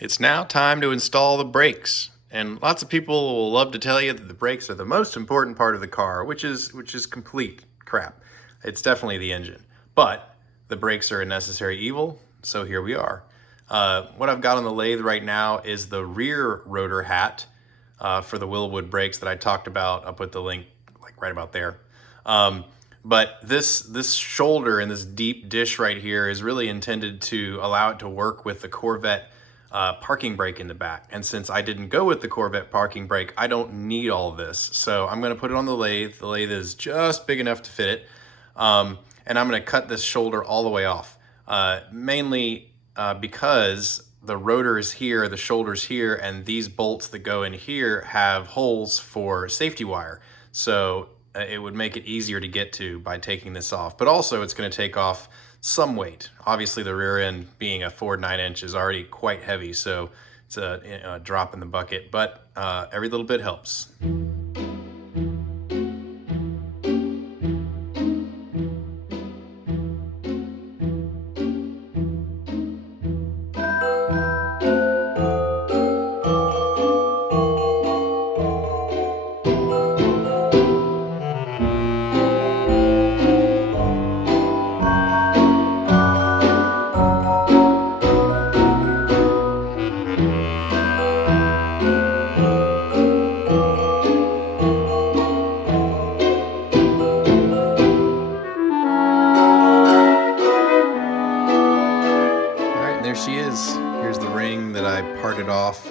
It's now time to install the brakes. And lots of people will love to tell you that the brakes are the most important part of the car, which is complete crap. It's definitely the engine. But the brakes are a necessary evil, so here we are. What I've got on the lathe right now is the rear rotor hat for the Wilwood brakes that I talked about. I'll put the link like right about there. But this shoulder and this deep dish right here is really intended to allow it to work with the Corvette parking brake in the back. And since I didn't go with the Corvette parking brake, I don't need all this. So I'm going to put it on the lathe. The lathe is just big enough to fit it. And I'm going to cut this shoulder all the way off, mainly because the rotor is here, the shoulder's here, and these bolts that go in here have holes for safety wire. So it would make it easier to get to by taking this off. But also it's going to take off some weight. Obviously the rear end being a Ford 9-inch is already quite heavy, so it's a drop in the bucket, but every little bit helps. There she is. Here's the ring that I parted off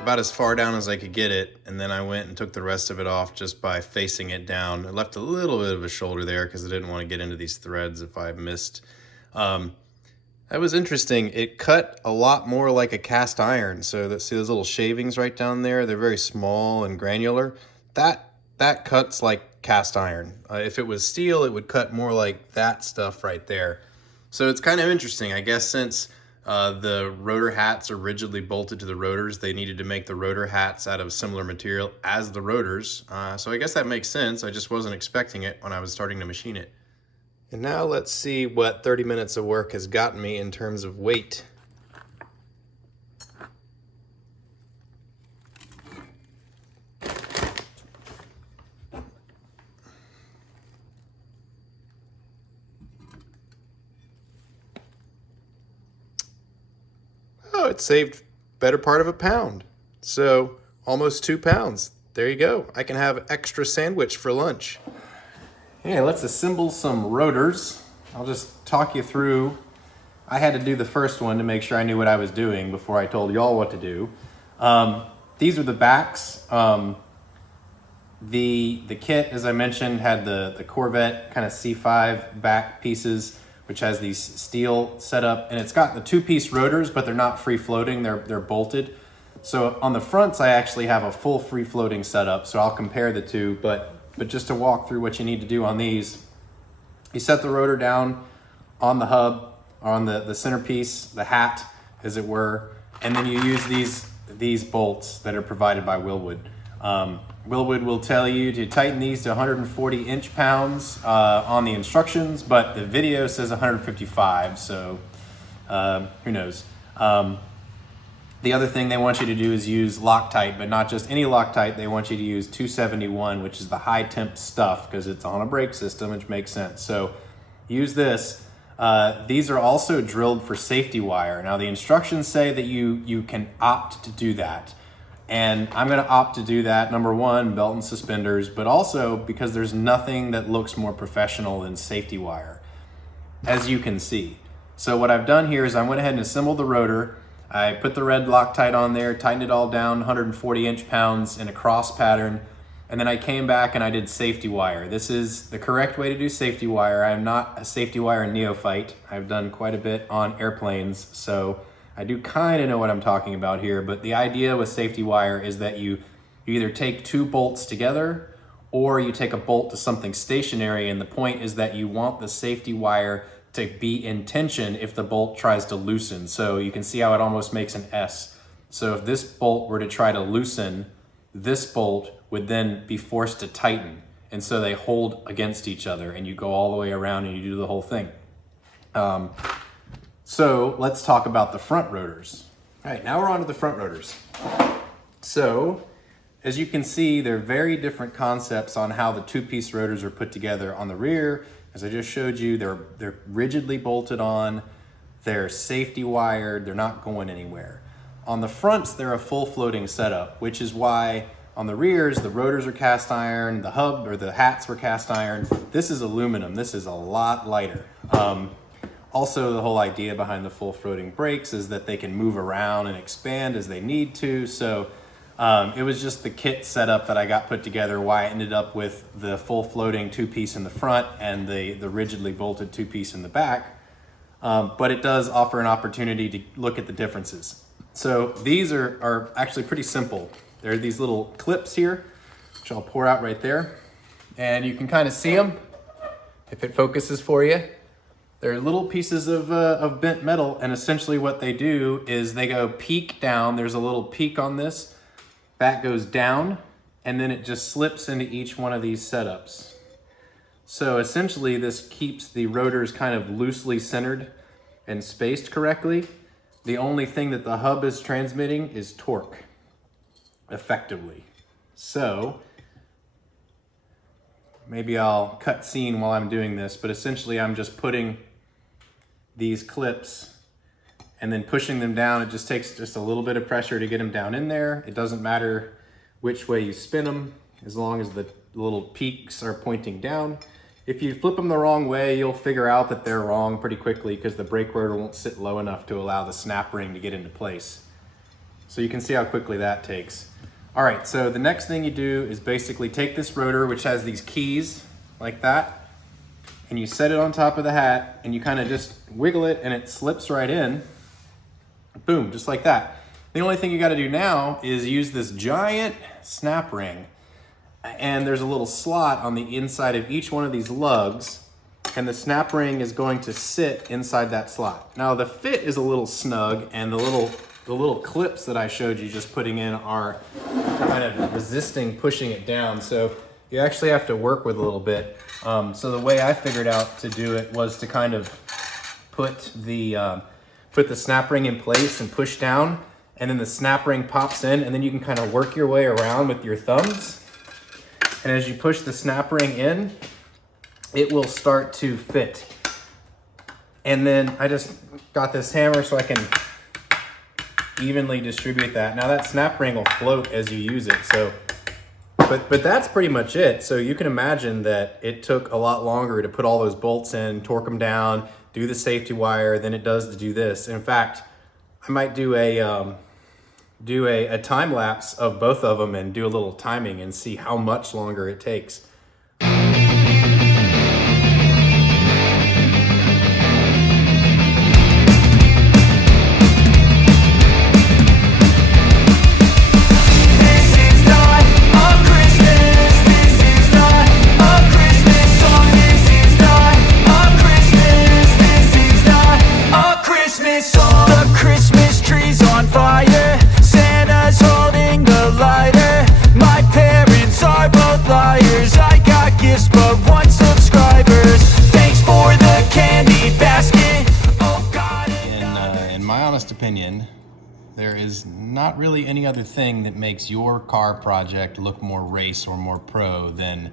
about as far down as I could get it, and then I went and took the rest of it off just by facing it down. I left a little bit of a shoulder there because I didn't want to get into these threads if I missed. That was interesting. It cut a lot more like a cast iron. So see those little shavings right down there? They're very small and granular. That cuts like cast iron. If it was steel, it would cut more like that stuff right there. So it's kind of interesting. I guess since the rotor hats are rigidly bolted to the rotors, they needed to make the rotor hats out of similar material as the rotors. So I guess that makes sense. I just wasn't expecting it when I was starting to machine it. And now let's see what 30 minutes of work has gotten me in terms of weight. Oh, it saved better part of a pound. So almost 2 pounds. There you go. I can have extra sandwich for lunch. Okay, let's assemble some rotors. I'll just talk you through. I had to do the first one to make sure I knew what I was doing before I told y'all what to do. These are the backs. The kit, as I mentioned, had the Corvette kind of C5 back pieces, which has these steel set up, and it's got the 2-piece rotors, but they're not free floating, they're bolted. So on the fronts, I actually have a full free floating setup, so I'll compare the two, but just to walk through what you need to do on these, you set the rotor down on the hub, or on the centerpiece, the hat, as it were, and then you use these bolts that are provided by Wilwood. Wilwood will tell you to tighten these to 140 inch-pounds on the instructions, but the video says 155, so who knows. The other thing they want you to do is use Loctite, but not just any Loctite. They want you to use 271, which is the high temp stuff, because it's on a brake system, which makes sense. So use this. These are also drilled for safety wire. Now the instructions say that you can opt to do that. And I'm gonna opt to do that. Number one, belt and suspenders, but also because there's nothing that looks more professional than safety wire, as you can see. So what I've done here is I went ahead and assembled the rotor. I put the red Loctite on there, tightened it all down, 140 inch-pounds in a cross pattern, and then I came back and I did safety wire. This is the correct way to do safety wire. I am not a safety wire neophyte. I've done quite a bit on airplanes, so I do kind of know what I'm talking about here, but the idea with safety wire is that you either take 2 bolts together or you take a bolt to something stationary, and the point is that you want the safety wire to be in tension if the bolt tries to loosen. So you can see how it almost makes an S. So if this bolt were to try to loosen, this bolt would then be forced to tighten. And so they hold against each other, and you go all the way around and you do the whole thing. So let's talk about the front rotors. All right, now we're on to the front rotors. So, as you can see, they're very different concepts on how the two-piece rotors are put together. On the rear, as I just showed you, they're rigidly bolted on, they're safety wired, they're not going anywhere. On the fronts, they're a full floating setup, which is why on the rears, the rotors are cast iron, the hub or the hats were cast iron. This is aluminum, this is a lot lighter. Also, the whole idea behind the full floating brakes is that they can move around and expand as they need to. So it was just the kit setup that I got put together, why I ended up with the full floating two-piece in the front and the rigidly bolted two-piece in the back. But it does offer an opportunity to look at the differences. So these are actually pretty simple. There are these little clips here, which I'll pour out right there. And you can kind of see them if it focuses for you. They're little pieces of bent metal, and essentially what they do is they go peak down. There's a little peak on this. That goes down, and then it just slips into each one of these setups. So essentially this keeps the rotors kind of loosely centered and spaced correctly. The only thing that the hub is transmitting is torque, effectively. So maybe I'll cut scene while I'm doing this, but essentially I'm just putting these clips and then pushing them down. It just takes just a little bit of pressure to get them down in there. It doesn't matter which way you spin them, as long as the little peaks are pointing down. If you flip them the wrong way, you'll figure out that they're wrong pretty quickly because the brake rotor won't sit low enough to allow the snap ring to get into place. So you can see how quickly that takes. All right, so the next thing you do is basically take this rotor, which has these keys like that, and you set it on top of the hat and you kind of just wiggle it and it slips right in. Boom, just like that. The only thing you got to do now is use this giant snap ring, and there's a little slot on the inside of each one of these lugs, and the snap ring is going to sit inside that slot. Now the fit is a little snug, and the little clips that I showed you just putting in are kind of resisting pushing it down, so you actually have to work with a little bit. So the way I figured out to do it was to kind of put the snap ring in place and push down, and then the snap ring pops in, and then you can kind of work your way around with your thumbs. And as you push the snap ring in, it will start to fit. And then I just got this hammer so I can evenly distribute that. Now that snap ring will float as you use it. So, but that's pretty much it. So you can imagine that it took a lot longer to put all those bolts in, torque them down, do the safety wire than it does to do this. In fact, I might do a time lapse of both of them and do a little timing and see how much longer it takes. Opinion, there is not really any other thing that makes your car project look more race or more pro than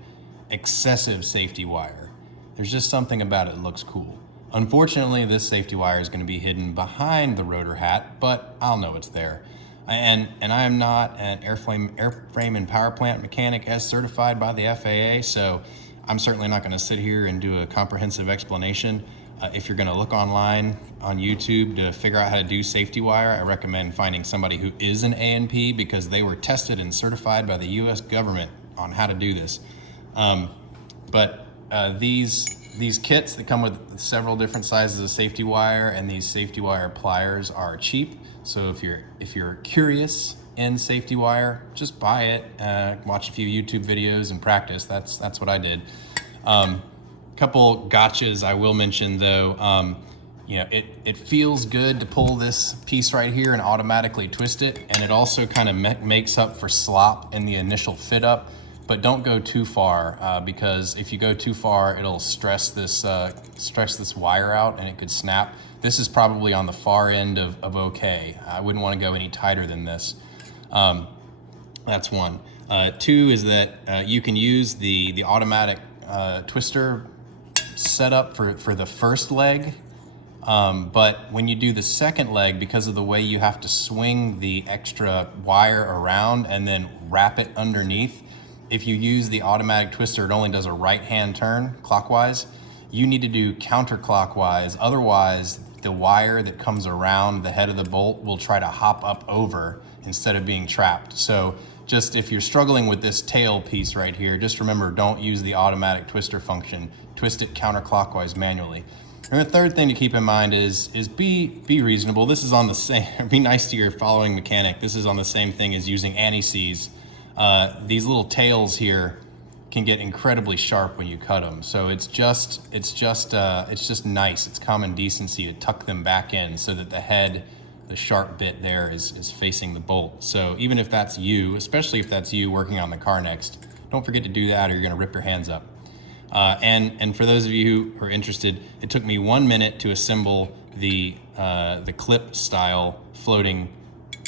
excessive safety wire. There's just something about it that looks cool. Unfortunately, this safety wire is going to be hidden behind the rotor hat, but I'll know it's there. And I am not an airframe and power plant mechanic as certified by the FAA, so I'm certainly not going to sit here and do a comprehensive explanation. If you're going to look online on YouTube to figure out how to do safety wire, I recommend finding somebody who is an A&P because they were tested and certified by the US government on how to do this. These kits that come with several different sizes of safety wire, and these safety wire pliers are cheap. So if you're curious in safety wire, just buy it, watch a few YouTube videos and practice. That's what I did. Couple gotchas I will mention though. It feels good to pull this piece right here and automatically twist it, and it also kind of makes up for slop in the initial fit up but don't go too far because if you go too far, it'll stress this wire out and it could snap. This is probably on the far end of okay. I wouldn't want to go any tighter than this. That's one. Two is that you can use the automatic twister setup for the first leg, but when you do the second leg, because of the way you have to swing the extra wire around and then wrap it underneath, if you use the automatic twister, it only does a right-hand turn clockwise. You need to do counterclockwise, otherwise the wire that comes around the head of the bolt will try to hop up over instead of being trapped. So just if you're struggling with this tail piece right here, just remember, don't use the automatic twister function. Twist it counterclockwise manually. And the third thing to keep in mind is be reasonable. This is on the same, be nice to your following mechanic. This is on the same thing as using anti-seize. These little tails here can get incredibly sharp when you cut them. So it's just nice. It's common decency to tuck them back in so that the head, the sharp bit there is facing the bolt. So even if that's you, especially if that's you working on the car next, don't forget to do that or you're gonna rip your hands up. And for those of you who are interested, it took me 1 minute to assemble the clip style floating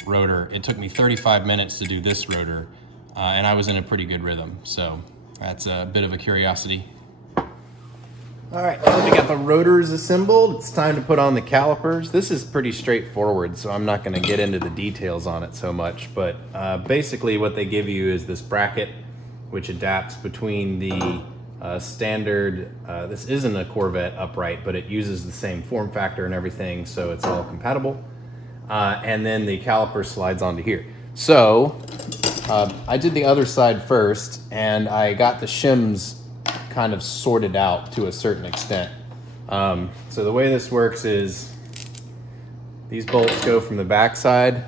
rotor. It took me 35 minutes to do this rotor, and I was in a pretty good rhythm. So that's a bit of a curiosity. All right, now we got the rotors assembled. It's time to put on the calipers. This is pretty straightforward, so I'm not gonna get into the details on it so much, but basically what they give you is this bracket, which adapts between the standard, this isn't a Corvette upright, but it uses the same form factor and everything, so it's all compatible. And then the caliper slides onto here. So I did the other side first, and I got the shims kind of sorted out to a certain extent. So the way this works is these bolts go from the back side.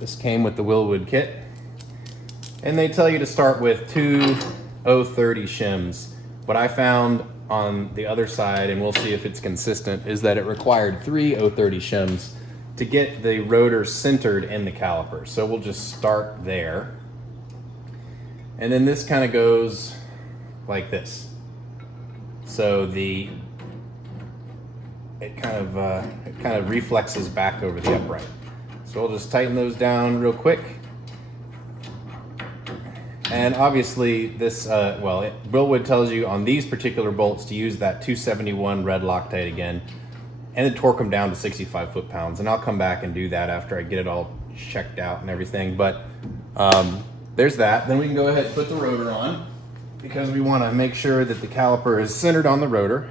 This came with the Wilwood kit. And they tell you to start with 2 030 shims. What I found on the other side, and we'll see if it's consistent, is that it required 3 030 shims to get the rotor centered in the caliper. So we'll just start there. And then this kind of goes like this. So it kind of reflexes back over the upright. So we'll just tighten those down real quick. And obviously this, Wilwood tells you on these particular bolts to use that 271 red Loctite again, and then torque them down to 65 foot-pounds. And I'll come back and do that after I get it all checked out and everything. But there's that. Then we can go ahead and put the rotor on, because we want to make sure that the caliper is centered on the rotor.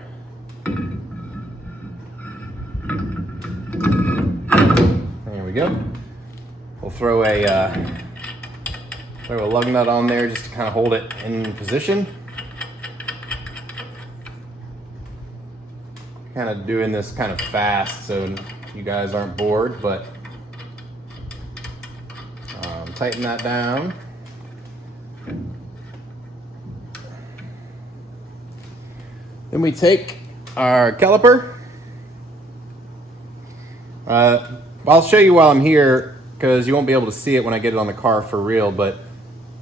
There we go. We'll throw a lug nut on there just to kind of hold it in position. Kind of doing this kind of fast so you guys aren't bored, but tighten that down. Then we take our caliper. I'll show you while I'm here, because you won't be able to see it when I get it on the car for real, but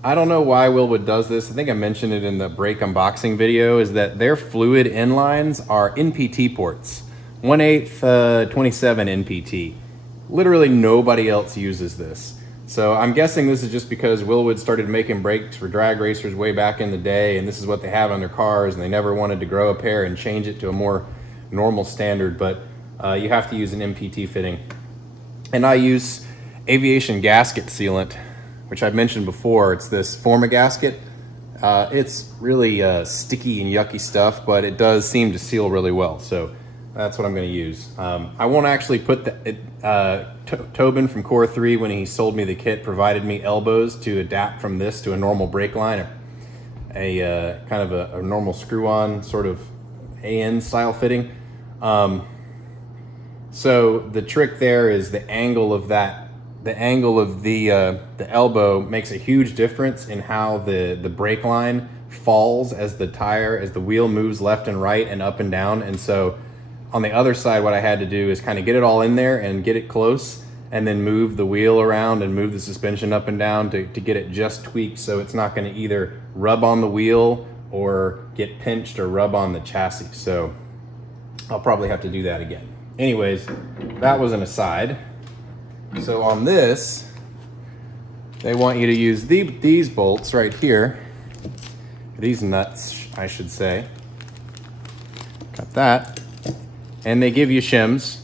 I don't know why Wilwood does this. I think I mentioned it in the brake unboxing video, is that their fluid inlines are NPT ports. 1/8 27 NPT. Literally nobody else uses this. So I'm guessing this is just because Wilwood started making brakes for drag racers way back in the day, and this is what they have on their cars, and they never wanted to grow a pair and change it to a more normal standard, but you have to use an NPT fitting. And I use aviation gasket sealant, which I've mentioned before. It's this Forma gasket. It's really sticky and yucky stuff, but it does seem to seal really well. So that's what I'm going to use. I won't actually put Tobin from Core 3, when he sold me the kit, provided me elbows to adapt from this to a normal brake line, a kind of a normal screw-on sort of AN style fitting. So the trick there is the angle of that. The angle of the elbow makes a huge difference in how the brake line falls as the wheel moves left and right and up and down. And so on the other side, what I had to do is kind of get it all in there and get it close, and then move the wheel around and move the suspension up and down to get it just tweaked so it's not going to either rub on the wheel or get pinched or rub on the chassis. So I'll probably have to do that again. Anyways, that was an aside. So on this, they want you to use these bolts right here, these nuts, I should say. Got that. And they give you shims.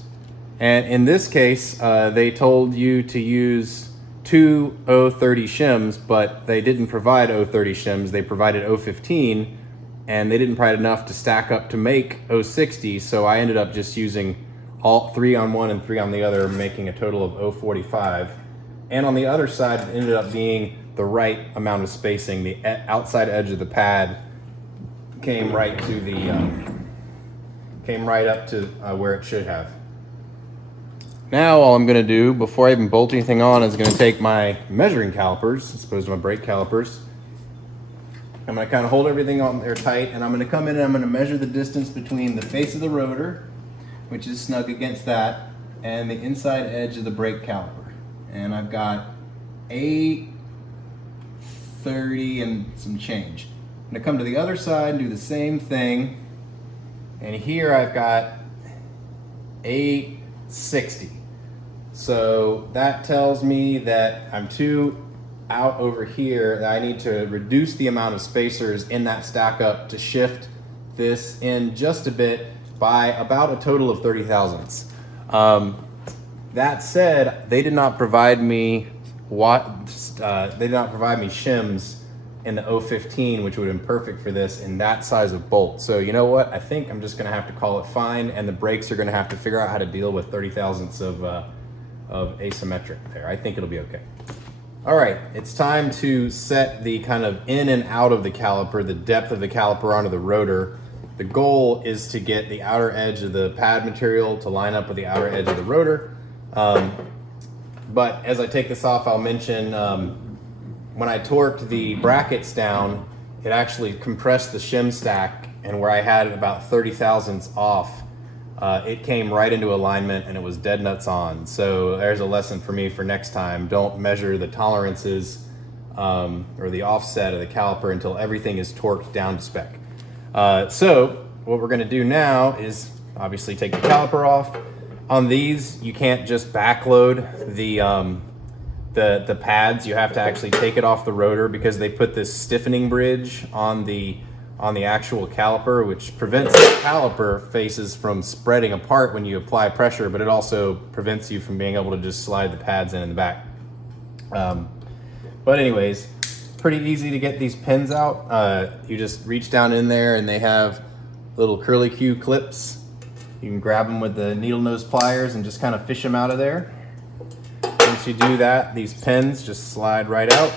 And in this case, they told you to use 2 030 shims, but they didn't provide 030 shims. They provided 015, and they didn't provide enough to stack up to make 060. So I ended up just using all 3 on one and 3 on the other, making a total of 045. And on the other side, it ended up being the right amount of spacing. The outside edge of the pad came right to the up to where it should have. Now all I'm going to do before I even bolt anything on is going to take my measuring calipers, as opposed to my brake calipers. I'm going to kind of hold everything on there tight, and I'm going to come in and I'm going to measure the distance between the face of the rotor, which is snug against that, and the inside edge of the brake caliper. And I've got 830 and some change. I'm going to come to the other side and do the same thing. And here I've got 860. So that tells me that I'm too out over here, that I need to reduce the amount of spacers in that stack up to shift this in just a bit by about a total of 30 thousandths. That said, they did not provide me shims in the 015, which would have been perfect for this in that size of bolt. So you know what? I think I'm just gonna have to call it fine, and the brakes are gonna have to figure out how to deal with 30 thousandths of asymmetric there. I think it'll be okay. All right, it's time to set the kind of in and out of the caliper, the depth of the caliper onto the rotor. The goal is to get the outer edge of the pad material to line up with the outer edge of the rotor. But as I take this off, I'll mention when I torqued the brackets down, it actually compressed the shim stack, and where I had about 30 thousandths off, it came right into alignment and it was dead nuts on. So there's a lesson for me for next time. Don't measure the tolerances or the offset of the caliper until everything is torqued down to spec. So what we're gonna do now is obviously take the caliper off. On these, you can't just backload the pads. You have to actually take it off the rotor because they put this stiffening bridge on the actual caliper, which prevents the caliper faces from spreading apart when you apply pressure, but it also prevents you from being able to just slide the pads in the back. But anyways, pretty easy to get these pins out. You just reach down in there and they have little curly Q clips. You can grab them with the needle nose pliers and just kind of fish them out of there. Once you do that, these pins just slide right out.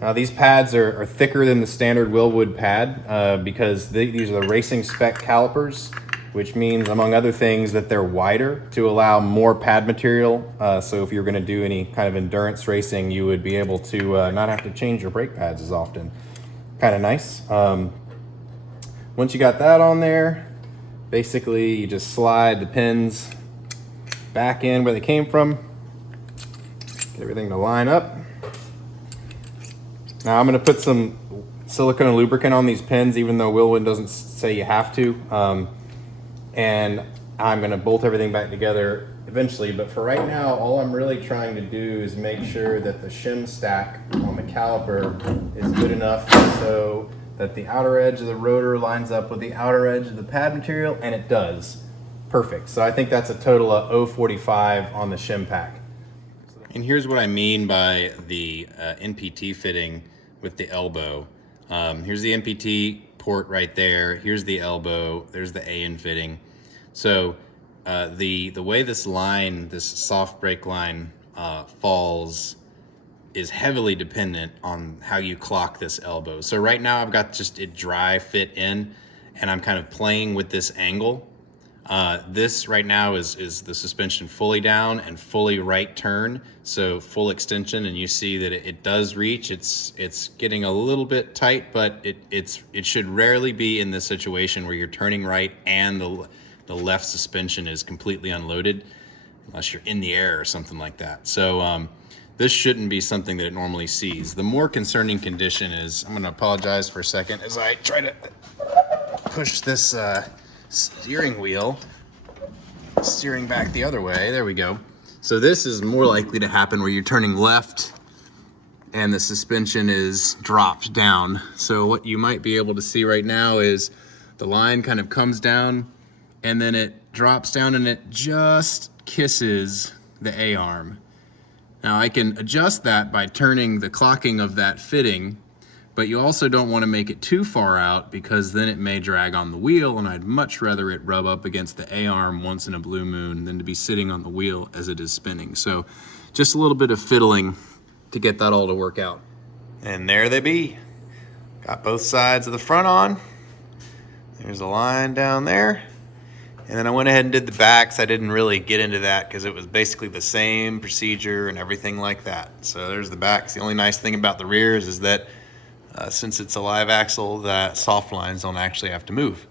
Now these pads are thicker than the standard Wilwood pad because these are the racing spec calipers, which means, among other things, that they're wider to allow more pad material. So if you're going to do any kind of endurance racing, you would be able to not have to change your brake pads as often. Kind of nice. Once you got that on there, basically you just slide the pins back in where they came from. Get everything to line up. Now I'm going to put some silicone lubricant on these pins, even though Wilwood doesn't say you have to. And I'm going to bolt everything back together eventually. But for right now, all I'm really trying to do is make sure that the shim stack on the caliper is good enough so that the outer edge of the rotor lines up with the outer edge of the pad material, and it does. Perfect. So I think that's a total of 045 on the shim pack. And here's what I mean by the NPT fitting with the elbow. Here's the NPT port right there. Here's the elbow. There's the AN fitting. So the way this line, this soft brake line falls is heavily dependent on how you clock this elbow. So right now I've got just it dry fit in, and I'm kind of playing with this angle. This right now is the suspension fully down and fully right turn, so full extension, and you see that it does reach. It's getting a little bit tight, but it should rarely be in this situation where you're turning right and the left suspension is completely unloaded. unless you're in the air or something like that. So this shouldn't be something that it normally sees. The more concerning condition is, I'm gonna apologize for a second as I try to push this steering wheel, steering back the other way. There we go. So this is more likely to happen where you're turning left and the suspension is dropped down. So what you might be able to see right now is the line kind of comes down and then it drops down and it just kisses the A-arm. Now I can adjust that by turning the clocking of that fitting, but you also don't want to make it too far out because then it may drag on the wheel, and I'd much rather it rub up against the A-arm once in a blue moon than to be sitting on the wheel as it is spinning. So just a little bit of fiddling to get that all to work out. And there they be. Got both sides of the front on. There's a line down there. And then I went ahead and did the backs. I didn't really get into that because it was basically the same procedure and everything like that. So there's the backs. The only nice thing about the rears is that since it's a live axle, that soft lines don't actually have to move.